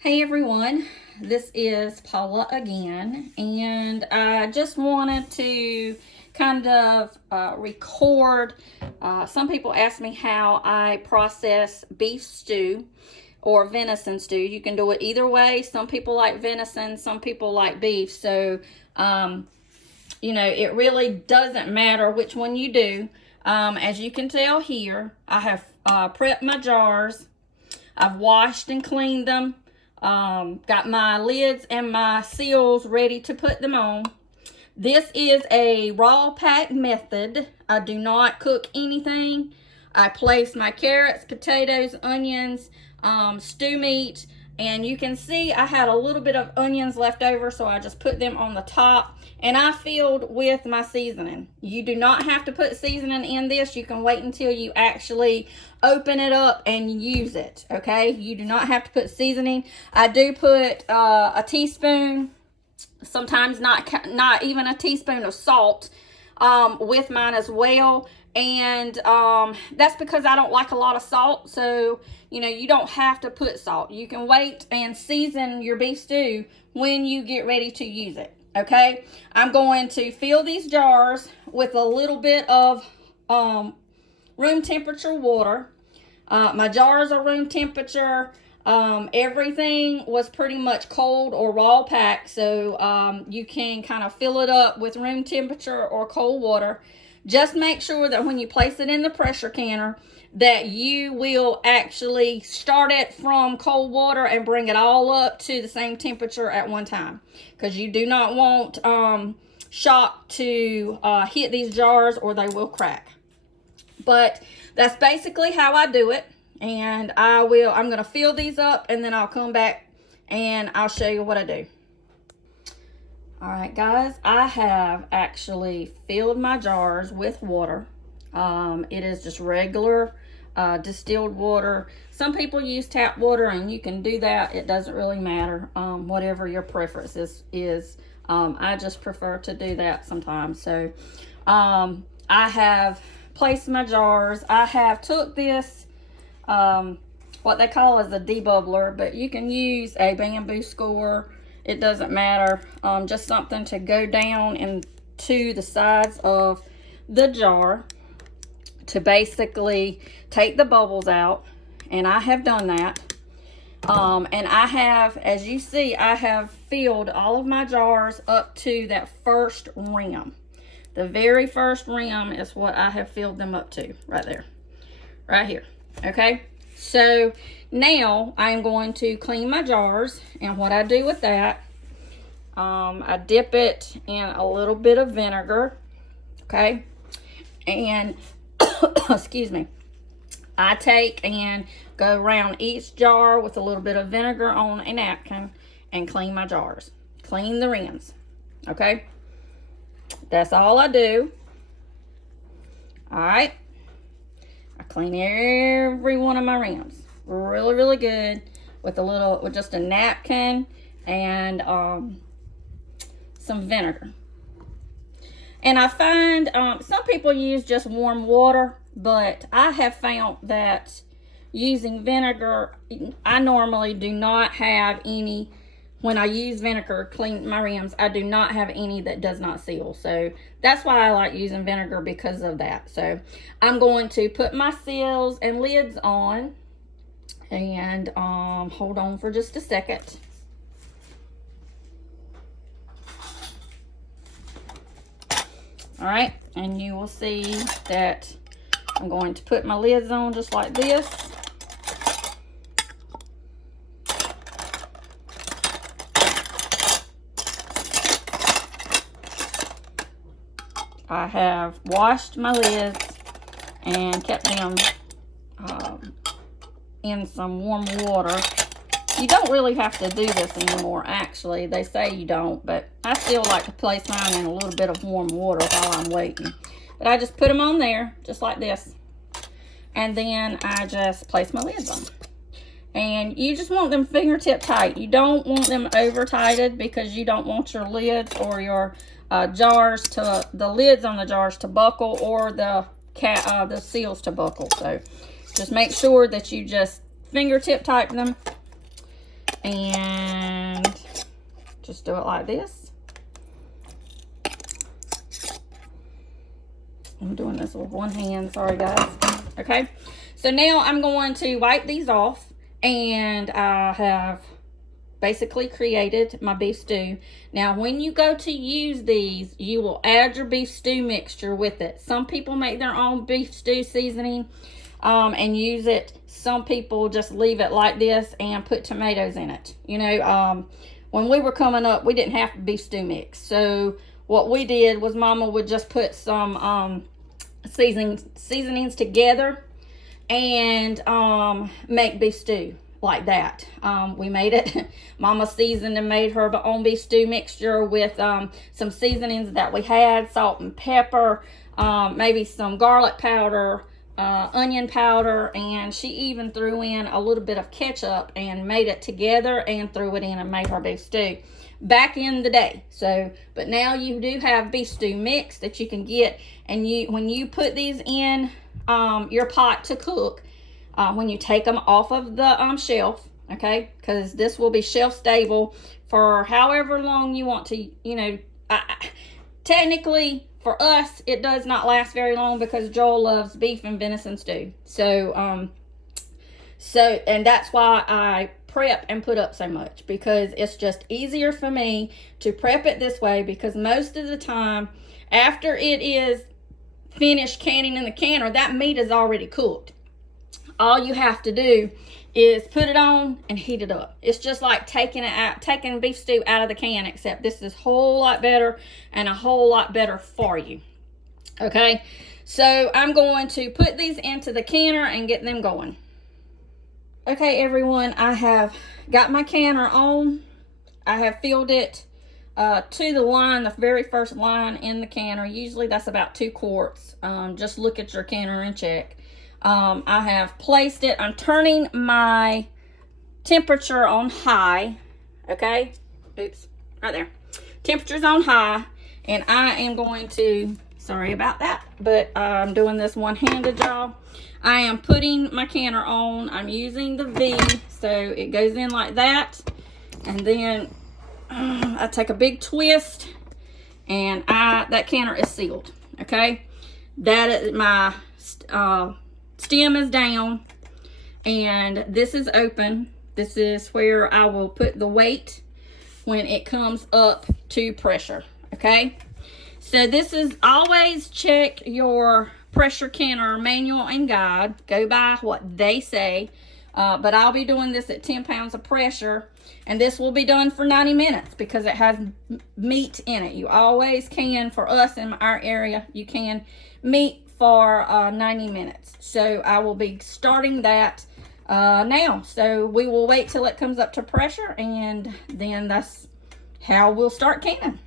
Hey everyone, this is Paula again, and I just wanted to kind of record. Some people ask me how I process beef stew or venison stew. You can do it either way. Some people like venison, some people like beef. So, it really doesn't matter which one you do. As you can tell here, I have prepped my jars. I've washed and cleaned them. Got my lids and my seals ready to put them on. This is a raw pack method. I do not cook anything. I place my carrots, potatoes, onions, stew meat, and you can see I had a little bit of onions left over, so I just put them on the top, and I filled with my seasoning. You do not have to put seasoning in this. You can wait until you actually open it up and use it, okay? You do not have to put seasoning. I do put a teaspoon, sometimes not even a teaspoon of salt with mine as well. And that's because I don't like a lot of salt. So, you don't have to put salt. You can wait and season your beef stew when you get ready to use it. Okay, I'm going to fill these jars with a little bit of room temperature water. My jars are room temperature. Everything was pretty much cold or raw packed, so you can kind of fill it up with room temperature or cold water. Just make sure that when you place it in the pressure canner that you will actually start it from cold water and bring it all up to the same temperature at one time, because you do not want shock to hit these jars or they will crack. But that's basically how I do it, and I'm going to fill these up and then I'll come back and I'll show you what I do. All right, guys, I have actually filled my jars with water. It is just regular distilled water. Some people use tap water, and you can do that. It doesn't really matter, whatever your preference is. I just prefer to do that sometimes. So I have placed my jars. I have took this, what they call as a debubbler, but you can use a bamboo score. It doesn't matter. Just something to go down into the sides of the jar to basically take the bubbles out. And I have done that. And I have, as you see, I have filled all of my jars up to that first rim. The very first rim is what I have filled them up to right there, right here. Okay, so now I am going to clean my jars, and what I do with that, I dip it in a little bit of vinegar, okay, and excuse me, I take and go around each jar with a little bit of vinegar on a napkin and clean my jars, clean the rims, okay. That's all I do. All right, I clean every one of my rims really good with just a napkin and some vinegar. And I find some people use just warm water, but I have found that using vinegar, I normally do not have any. When I use vinegar clean my rims, I do not have any that does not seal. So that's why I like using vinegar, because of that. So I'm going to put my seals and lids on, and hold on for just a second. All right, and you will see that I'm going to put my lids on just like this. I have washed my lids and kept them in some warm water. You don't really have to do this anymore, actually. They say you don't, but I still like to place mine in a little bit of warm water while I'm waiting. But I just put them on there, just like this. And then I just place my lids on. And you just want them fingertip tight. You don't want them over tighted, because you don't want your lids or your the lids on the jars to buckle, or the seals to buckle. So just make sure that you just fingertip tighten them and just do it like this. I'm doing this with one hand, sorry guys. Okay, so now I'm going to wipe these off, and I have basically created my beef stew. Now when you go to use these, you will add your beef stew mixture with it. Some people make their own beef stew seasoning and use it. Some people just leave it like this and put tomatoes in it. You know, when we were coming up, we didn't have beef stew mix, so what we did was Mama would just put some seasonings together and make beef stew like that. We made it. Mama seasoned and made her own beef stew mixture with some seasonings that we had, salt and pepper, maybe some garlic powder, onion powder, and she even threw in a little bit of ketchup and made it together and threw it in and made her beef stew back in the day. So, but now you do have beef stew mix that you can get, and when you put these in your pot to cook, when you take them off of the shelf, okay, because this will be shelf stable for however long you want to, you know. Technically for us it does not last very long because Joel loves beef and venison stew. So and that's why I prep and put up so much, because it's just easier for me to prep it this way, because most of the time after it is finished canning in the canner, that meat is already cooked. All you have to do is put it on and heat it up. It's just like taking beef stew out of the can, except this is a whole lot better and a whole lot better for you. Okay, so I'm going to put these into the canner and get them going. Okay, everyone, I have got my canner on. I have filled it to the line, the very first line in the canner. Usually that's about 2 quarts. Just look at your canner and check. I have placed it. I'm turning my temperature on high. Okay, oops, right there. Temperature's on high, and I am going to, sorry about that, but I'm doing this one-handed, y'all. I am putting my canner on. I'm using the V, so it goes in like that, and then I take a big twist, and that canner is sealed. Okay, that is my stem is down, and this is open. This is where I will put the weight when it comes up to pressure. Okay, so this is, always check your pressure canner manual and guide. Go by what they say, but I'll be doing this at 10 pounds of pressure, and this will be done for 90 minutes because it has meat in it. You always can, for us in our area, you can meat for 90 minutes. So I will be starting that now. So we will wait till it comes up to pressure, and then that's how we'll start canning.